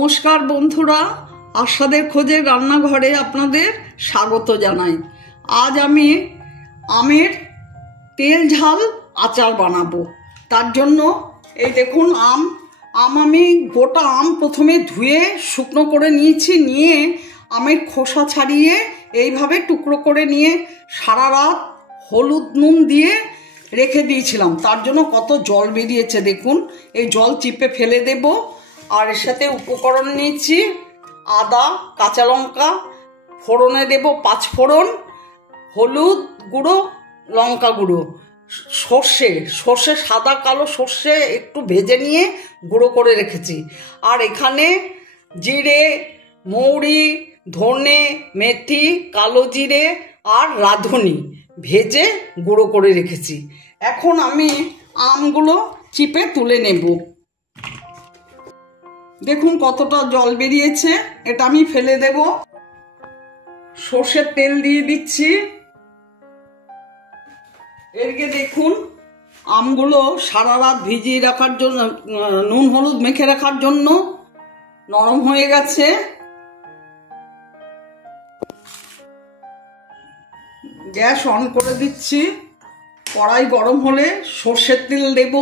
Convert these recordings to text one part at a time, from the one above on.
নমস্কার বন্ধুরা, আশাদের খোঁজে রান্নাঘরে আপনাদের স্বাগত জানাই। আজ আমি আমের তেল ঝাল আচার বানাবো। তার জন্য এই দেখুন আমি গোটা আম প্রথমে ধুয়ে শুকনো করে নিয়েছি, নিয়ে আমের খোসা ছাড়িয়ে এইভাবে টুকরো করে নিয়ে সারা রাত হলুদ নুন দিয়ে রেখে দিয়েছিলাম। তার জন্য কত জল বেরিয়েছে দেখুন। এই জল চিপে ফেলে দেব। আর এর সাথে উপকরণ নিয়েছি আদা, কাঁচা লঙ্কা, ফোড়নে দেব 5 ফোড়ন, হলুদ গুঁড়ো, লঙ্কা গুঁড়ো, সর্ষে সাদা কালো সর্ষে একটু ভেজে নিয়ে গুঁড়ো করে রেখেছি। আর এখানে জিরে, মৌরি, ধনে, মেথি, কালো জিরে আর রাঁধুনি ভেজে গুঁড়ো করে রেখেছি। এখন আমি আমগুলো চিপে তুলে নেব। দেখুন কতটা জল বেরিয়েছে, এটা আমি ফেলে দেব। সর্ষের তেল দিয়ে দিচ্ছি। এদিকে দেখুন আমগুলো সারা রাত ভিজিয়ে রাখার জন্য, নুন হলুদ মেখে রাখার জন্য নরম হয়ে গেছে। গ্যাস অন করে দিচ্ছি। কড়াই গরম হলে সর্ষের তেল দেব।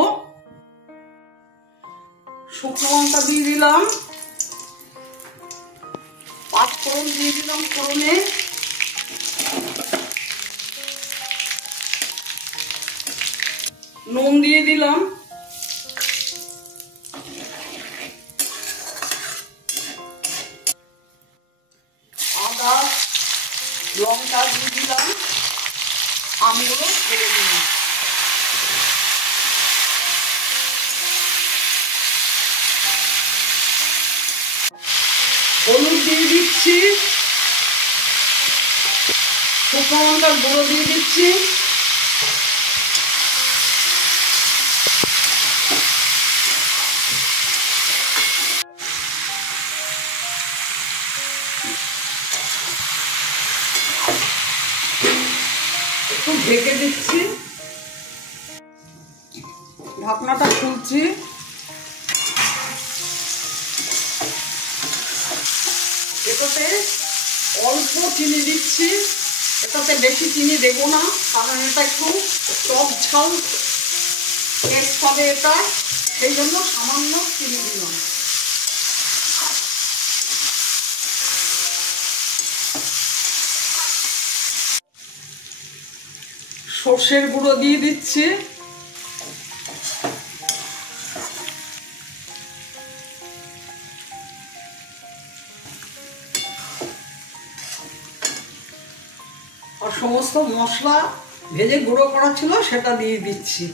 শুকনো লঙ্কা দিয়ে দিলাম, 5 ফোড়ন দিয়ে দিলাম। ফোড়নে নুন দিয়ে দিলাম, আদা লঙ্কা দিয়ে দিলাম, আমগুলো ঢেলে দিলাম। হলুদ দিয়ে দিচ্ছি, শুকনো লঙ্কার গুঁড়ো দিয়ে দিচ্ছি, একটু ঢেকে দিচ্ছি। ঢাকনাটা খুলছি। এটাতে অল্প চিনি দিচ্ছি, এটাতে বেশি চিনি দেবো না, কারণ এটা একটু টক ঝাল টেস্ট হবে এটা, সেই জন্য সামান্য চিনি দিলাম। সর্ষের গুঁড়ো দিয়ে দিচ্ছি, আর সমস্ত মশলা ভেজে গুঁড়ো করা ছিল সেটা দিয়ে দিচ্ছি।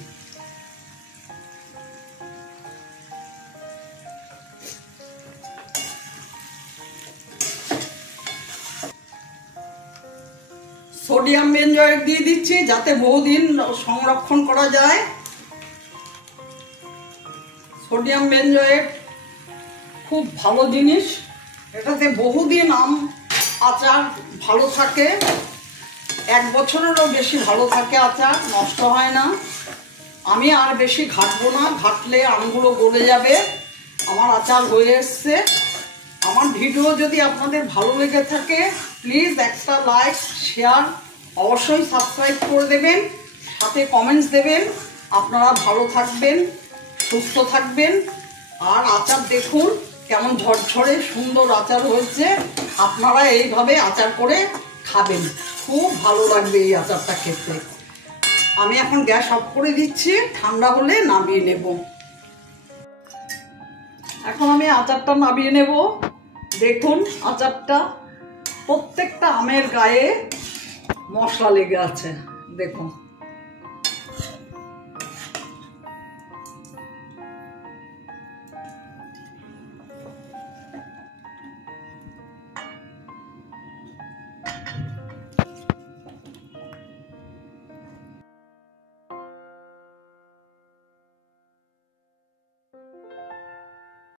সোডিয়াম বেনজয়েট দিয়ে দিচ্ছি যাতে বহুদিন সংরক্ষণ করা যায়। সোডিয়াম বেনজয়েট খুব ভালো জিনিস, এটাতে বহুদিন আম আচার ভালো থাকে, 1 বছরেরও বেশি ভালো থাকে, আচার নষ্ট হয় না। আমি আর বেশি ঘাটবো না, ঘাটলে আমগুলো গলে যাবে। আমার আচার হয়ে এসছে। আমার ভিডিও যদি আপনাদের ভালো লেগে থাকে প্লিজ একটা লাইক, শেয়ার, অবশ্যই সাবস্ক্রাইব করে দেবেন, সাথে কমেন্টস দেবেন। আপনারা ভালো থাকবেন, সুস্থ থাকবেন। আর আচার দেখুন কেমন ঝরঝরে সুন্দর আচার হয়েছে। আপনারা এইভাবে আচার করে খাবেন, খুব ভালো লাগবে এই আচারটা খেতে। আমি এখন গ্যাস অফ করে দিচ্ছি, ঠান্ডা হলে নামিয়ে নেব। এখন আমি আচারটা নামিয়ে নেব। দেখুন আচারটা প্রত্যেকটা আমের গায়ে মশলা লেগে আছে, দেখুন।